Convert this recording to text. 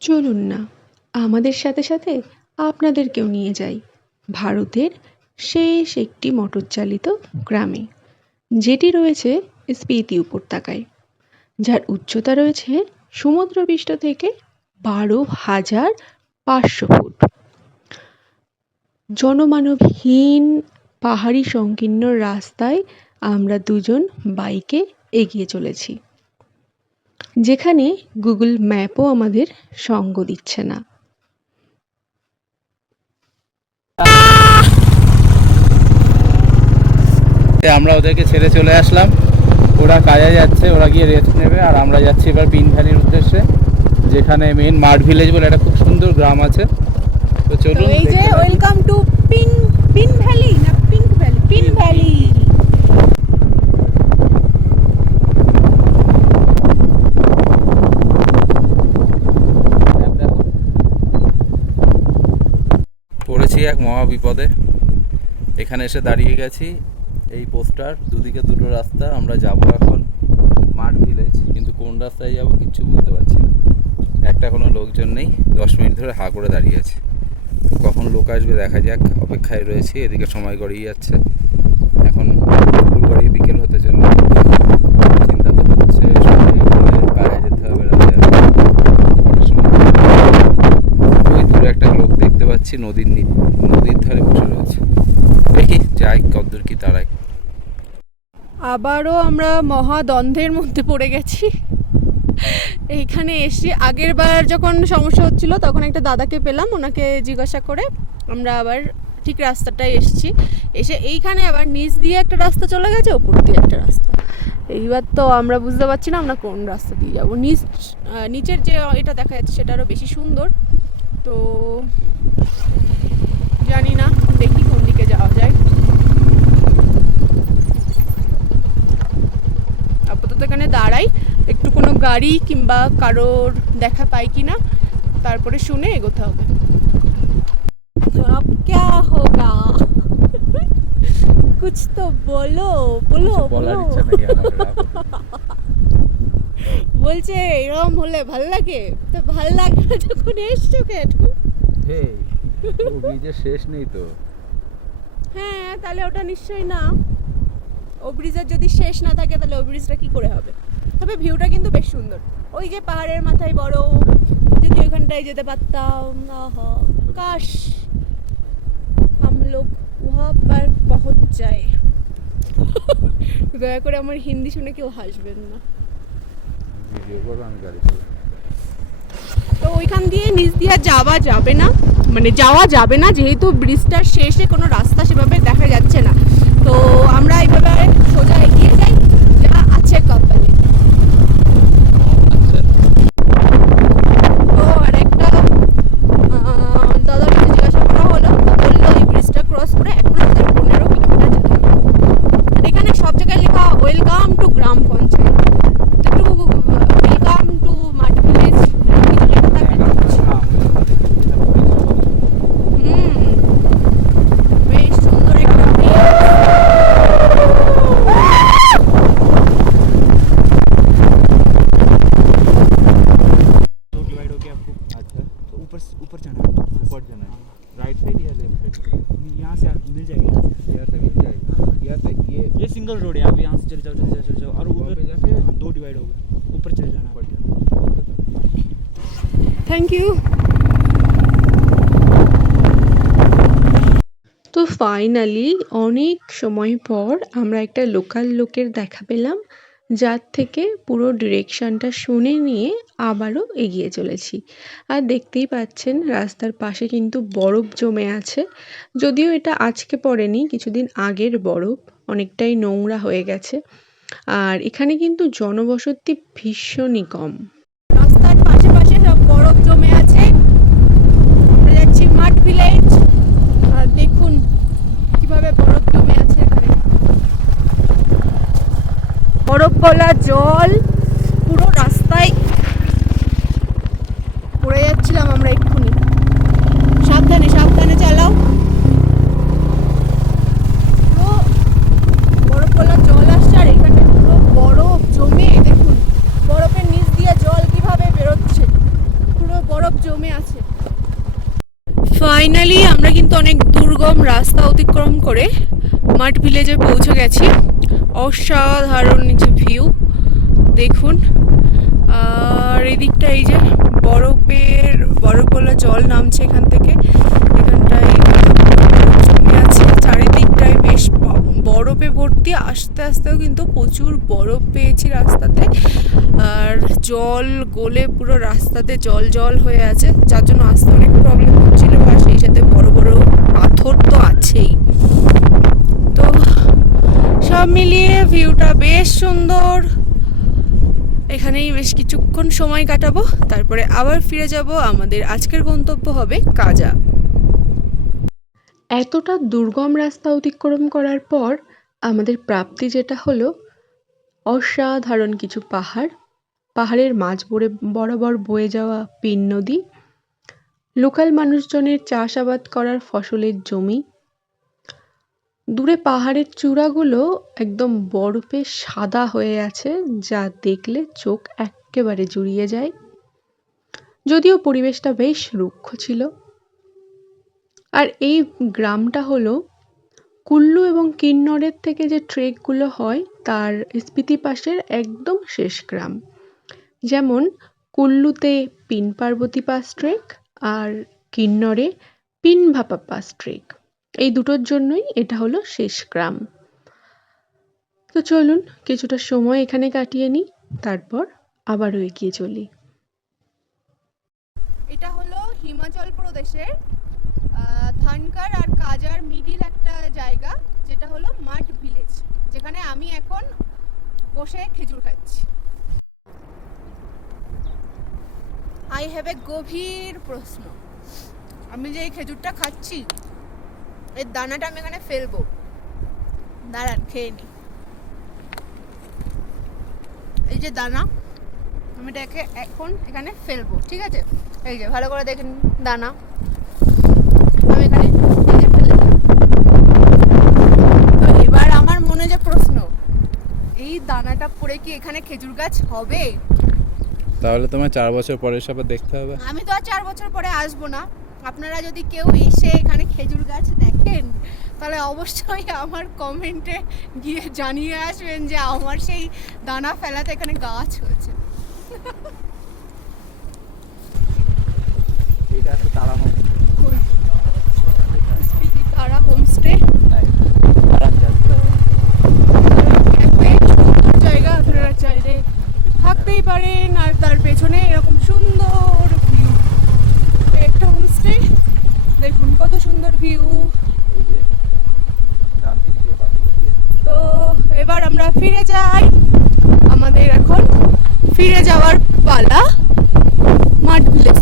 চলুন না, আমাদের সাথে সাথে আপনাদেরকেও নিয়ে যাই ভারতের শেষ একটি মোটর চালিত গ্রামে, যেটি রয়েছে স্পিতি উপত্যকায়, যার উচ্চতা রয়েছে সমুদ্রপৃষ্ঠ থেকে বারো হাজার পাঁচশো ফুট। জনমানবহীন পাহাড়ি সংকীর্ণ রাস্তায় আমরা দুজন বাইকে এগিয়ে চলেছি। যেখানে গুগল ম্যাপও আমাদের সঙ্গ দিচ্ছে না। আমরা ওদেরকে ছেড়ে চলে আসলাম। ওরা কাজে যাচ্ছে ওরা গিয়ে রেস্ট নেবে। আর আমরা যাচ্ছি এবার পিন ভ্যালির উদ্দেশ্যে যেখানে মেন মাঠ ভিলেজ বলে একটা খুব সুন্দর গ্রাম আছে। তো তো চলুন এই যে welcome to Pin Pin valley না পিঙ্ক ভ্যালি পিন ভ্যালি দেখো। পড়েছি এক মহা বিপদে এখানে এসে দাঁড়িয়ে গেছি, এই পোস্টার, দুদিকে দুটো রাস্তা, আমরা যাব এখন মাঠ ভিলেজ কিন্তু কোন রাস্তায় যাব কিচ্ছু বুঝতে পারছি না। একটা কোনো লোকজন নেই, দশ মিনিট ধরে হা করে দাঁড়িয়ে আছে। কখন লোক আসবে দেখা যাক, অপেক্ষায় রয়েছি, এদিকে সময় গড়িয়ে যাচ্ছে। এখন দুপুর গড়িয়ে বিকেল হতে চলল চিন্তা তো হচ্ছে সবাই বলে কাজে যেতে হবে রাতে কটার সময় ওই দূরে একটা লোক দেখতে পাচ্ছি নদীর নদীর ধারে বসে রয়েছে। দেখি, যাই, কদ্দূর কি তারাই আবারও আমরা মহাদ্বন্দ্বের মধ্যে পড়ে গেছি। এইখানে এসে আগের বার যখন সমস্যা হচ্ছিল, তখন একটা দাদাকে পেলাম, ওনাকে জিজ্ঞাসা করে আমরা আবার ঠিক রাস্তাটায় এসেছি। এসে এইখানে আবার নিচ দিয়ে একটা রাস্তা চলে গেছে, ওপর দিয়ে একটা রাস্তা। এইবার তো আমরা বুঝতে পারছি না আমরা কোন রাস্তা দিয়ে যাব। নিচ নিচের যে এটা দেখা যাচ্ছে, সেটা আরও বেশি সুন্দর। তো জানি না দেখি কোন দিকে যাওয়া যায়। আপাতত এখানে দাঁড়াই একটু কোনো গাড়ি কিংবা কারোর দেখা পাই কি না তারপরে শুনে এগোতে হবে। ক্যা হোগা? কুছ তো বলো বলো বলার বলো ইচ্ছা নেই আমার রাখো। বলছে এরকম হলে ভালো লাগে? তো ভালো লাগে না যখন এসছো কেন? ব্রিজের শেষ নেই তো। হ্যাঁ তাহলে ওটা নিশ্চয়ই না। ও ব্রিজের যদি শেষ না থাকে তাহলে ও ব্রিজটা কি করে হবে? তবে ভিউটা কিন্তু বেশ সুন্দর। ওই যে পাহাড়ের মাথায় বড় যদি ওখানটায় যেতে পারতাম আহা কাশ। হাম লোক উহা পার পৌঁছ যায়। দয়া করে আমার হিন্দি শুনে কেউ হাসবেন না। ভিডিও করব আমি গাড়ি চালাই তো ওইখান দিয়ে নিচ দিয়ে যাওয়া যাবে না। মানে যাওয়া যাবে না যেহেতু ব্রিজটার শেষে কোনো রাস্তা সেভাবে দেখা যাচ্ছে না। তো আমরা এইভাবে সোজা এগিয়ে যাই যা আছে কপালে। তো আর একটা আহ, জিজ্ঞাসা করা হলো তো বলল ক্রস করে এখন পনেরো কিলোমিটার যেতে হবে। আর এখানে সব জায়গায় লেখা ওয়েলকাম টু গ্রাম পঞ্চায়েত। और वहाँ पे उधर जाके- हाँ, दो डिवाइड होगा ऊपर चले जाना ऊपर है থ্যাংক ইউ তো ফাইনালি অনেক সময় পর আমরা একটা লোকাল লোকের দেখা পেলাম যার থেকে পুরো ডিরেকশনটা শুনে নিয়ে আবারও এগিয়ে চলেছি আর দেখতেই পাচ্ছেন রাস্তার পাশে কিন্তু বরফ জমে আছে যদিও এটা আজকে পড়েনি কিছুদিন আগের বরফ অনেকটাই নোংরা হয়ে গেছে আর এখানে কিন্তু জনবসতি ভীষণই কম। রাস্তার পাশে পাশে সব বরফ জমে আছে। আমরা যাচ্ছি মাঠ ভিলেজ। আর দেখুন কীভাবে বরফ জমে আছে এখানে। বরফ জল পুরো রাস্তায় পড়ে যাচ্ছিলাম আমরা এক্ষুনি সাবধানে সাবধানে চালাও পুরো বরফ গলা জল আসছে আর এখানে পুরো বরফ জমে দেখুন বরফের নিচ দিয়ে জল কীভাবে বেরোচ্ছে পুরো বরফ জমে আছে ফাইনালি আমরা কিন্তু অনেক দুর্গম রাস্তা অতিক্রম করে মাঠ ভিলেজে পৌঁছে গেছি। অসাধারণ নিচে ভিউ দেখুন। আর এদিকটা এই যে বরফের বরফ বরফগুলো জল নামছে এখান থেকে এখানটায় জমে আছে চারিদিকটায় বেশ ব- বরফে ভর্তি, আস্তে আস্তেও কিন্তু প্রচুর বরফ পেয়েছি রাস্তাতে। আর জল গলে পুরো রাস্তাতে জল জল হয়ে আছে, যার জন্য আসতে অনেক প্রবলেম হচ্ছিল আর সেই সাথে বড় বড় পাথর তো আছেই। তো সব মিলিয়ে ভিউটা বেশ সুন্দর। এখানেই বেশ কিছুক্ষণ সময় কাটাবো, তারপরে আবার ফিরে যাব। আমাদের আজকের গন্তব্য হবে কাজা। এতটা দুর্গম রাস্তা অতিক্রম করার পর আমাদের প্রাপ্তি যেটা হলো, অসাধারণ কিছু পাহাড়, পাহাড়ের মাঝ বরে বরাবর বয়ে যাওয়া পিন নদী, লোকাল মানুষজনের চাষাবাদ করার ফসলের জমি। দূরে পাহাড়ের চূড়াগুলো একদম বরফে সাদা হয়ে আছে, যা দেখলে চোখ এক্কেবারে জুড়িয়ে যায়। যদিও পরিবেশটা বেশ রুক্ষ ছিল। আর এই গ্রামটা হলো কুল্লু এবং কিন্নরের থেকে যে ট্রেকগুলো হয়, তার স্পিতি পাশের একদম শেষ গ্রাম। যেমন, কুল্লুতে পিন পার্বতী পাস ট্রেক আর কিন্নরে পিন ভাপা পাস ট্রেক। এই দুটোর জন্যই এটা হলো শেষ গ্রাম। তো চলুন, কিছুটা সময় এখানে কাটিয়ে নিই, তারপর আবারও এগিয়ে চলি। এটা হলো হিমাচল প্রদেশের থানকার আর কাজার মিডিল একটা জায়গা, যেটা হলো মাঠ ভিলেজ, যেখানে আমি এখন বসে খেজুর খাচ্ছি। আই হ্যাভ এ গভীর প্রশ্ন। আমি যে এই খেজুরটা খাচ্ছি, এর দানাটা আমি এখানে ফেলব। দাঁড়ান, খেয়ে নি। এই যে দানা, আমি এটাকে এখন এখানে ফেলব, ঠিক আছে? এই যে, ভালো করে দেখেন দানা আমি এখানে এই যে ফেলে দিলাম। তো এবার আমার মনে যে প্রশ্ন এই দানাটা এখানে খেজুর গাছ হবে? তাহলে তোমার চার বছর পরে সব দেখতে হবে। আমি তো আর চার বছর পরে আসব না। আপনারা যদি কেউ এসে এখানে খেজুর গাছ দেখেন তাহলে অবশ্যই আমার কমেন্টে গিয়ে জানিয়ে আসবেন যে আমার সেই দানা ফেলাতে এখানে গাছ হয়েছে। এটা একটা তারা হোমস্টে তারা ক্যাফে সুন্দর জায়গা আপনারা চাইলে থাকতেই পারেন আর তার পেছনে এরকম সুন্দর ভিউ একটা হোমস্টে দেখুন কত সুন্দর ভিউ তো এবার আমরা ফিরে যাই। আমাদের এখন ফিরে যাওয়ার পালা মাঠ ভিলেজ